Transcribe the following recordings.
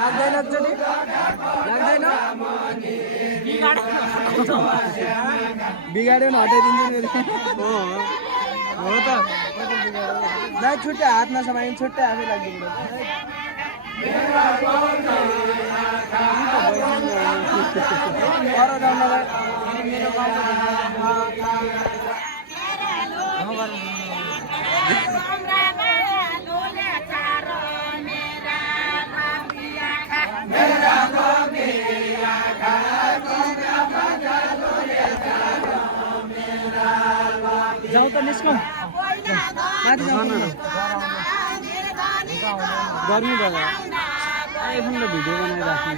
लाग्दैन एकचोटि लाग्दैन बिगाड्यो भने हटाइदिन्छु हो त दाइ छुट्टै हातमा समाइन्छ छुट्टै आफै लाग्दैन पर जाउँलाई मेरो जाऊ त निस्कौँ माथि जाउँ गर्मी भयो आइफोनले भिडियो बनाइराख्नु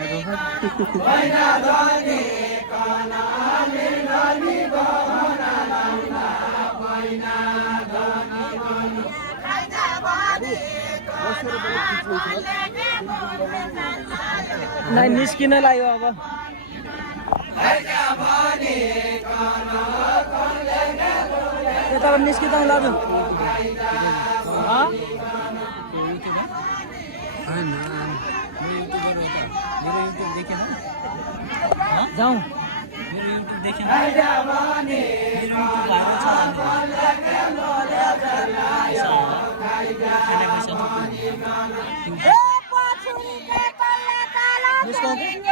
नाइ निस्किन लाग्यो अब यताबाट निस्किँदा लाग्यो जाउँ मेरो युट्युब देखेन मेरो युट्युब